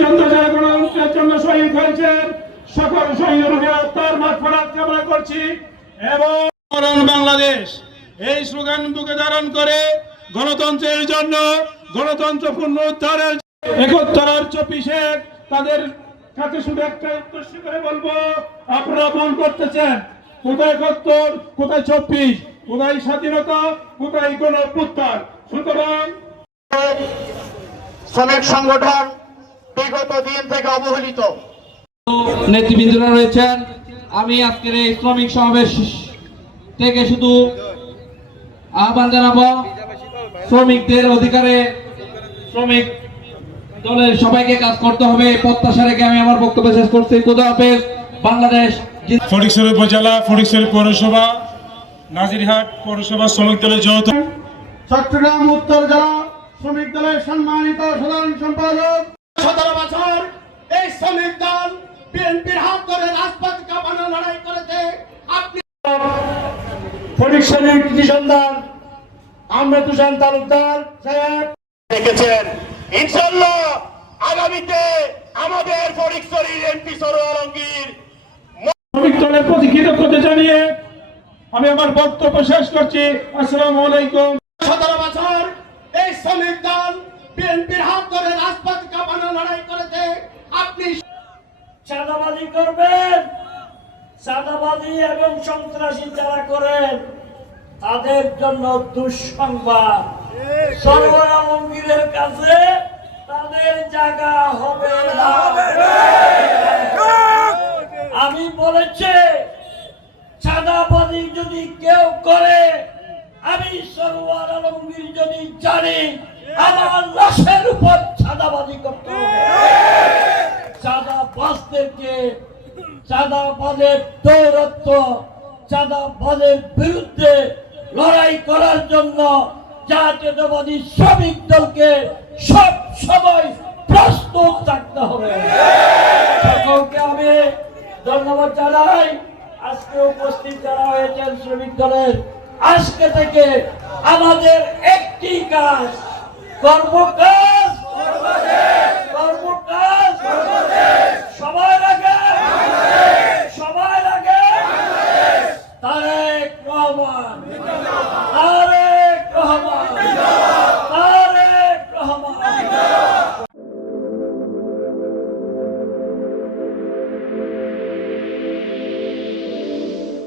প্রচন্ড গণতন্ত্রের জন্য শহীদ হয়েছেন সকল শহীদের আত্মার মাগফিরাত কামনা করছি। এবং বাংলাদেশ এই স্লোগান বুকে ধারণ করে গণতন্ত্রের জন্য, গণতন্ত্র পুনরুদ্ধারের ৭১ তাদের কাছে শুধু একটা উদ্দেশ্য করে বলবো, আপনারা মন করতেছেন কোথায় ৭১, কোথায় ২৪, কোথায় স্বাধীনতা, কোথায় গণঅভ্যুত্থান। সুতরাং শ্রমিক সংগঠন বিগত দিন থেকে অবহেলিত নেতৃবৃন্দরা রয়েছেন। আমি আজকের এই শ্রমিক সমাবেশ থেকে শুধু আহ্বান জানাবো, শ্রমিকদের অধিকারে শ্রমিক দলের সবাইকে কাজ করতে হবে। প্রত্যাশা রেখে আমি আমার বক্তব্য শেষ করছি। খোদা হাফেজ। বাংলাদেশ। ফটিকছড়ি উপজেলা, ফটিকছড়ি পৌরসভা, নাজিরহাট পৌরসভা শ্রমিক দলের যৌথ, চট্টগ্রাম উত্তর জেলা শ্রমিক দলের সম্মানিত সাধারণ সম্পাদক। 17 বছর এই শ্রমিক দল বিএনপির হাত ধরে রাজপথ কাঁপানো লড়াই করেছে। আপনি ফটিকছড়ি কৃষি সন্ধান আমরা তুষার তালুকদার সাহেব দেখেছেন। ইনশাআল্লাহ আগামীতে আমাদের ফটিকছড়ির এমপি সরোয়ার আলমগীর শ্রমিক দলের প্রতি কৃতজ্ঞতা জানিয়ে আমি আমার বক্তব্য শেষ করছি। আসসালামু আলাইকুম। 17 বছর এই শ্রমিক দল বিএনপির হাত ধরে রাজপথ কাঁপানো লড়াই করেছে। আপনি চাঁদাবাজি করবেন, চাঁদাবাজি এবং সন্ত্রাসী যারা করেন তাদের জন্য দুঃসংবাদ। সরোয়ার আলমগীরের কাছে তাদের জায়গা হবে না। আমি বলেছি, চাঁদাবাজি যদি কেউ করে, আমি সরোয়ার আলমগীর যদি জানি, আমার লাশের উপর চাঁদাবাজি করতে হবে। চাঁদাবাজদেরকে, চাঁদাবাজের দৌরত্ব, চাঁদাবাজের বিরুদ্ধে লড়াই করার জন্য জাতীয়তাবাদী শ্রমিক দলকে সব সময় প্রস্তুত থাকতে হবে। সকলকে আমি ধন্যবাদ জানাই। আজকে উপস্থিত যারা হয়েছেন শ্রমিক দলের, আজকে থেকে আমাদের একটি কাজ, কর্মকাজ, কর্মকাজ সবার আগে, সবার আগে তারেক রহমান, তারেক রহমান।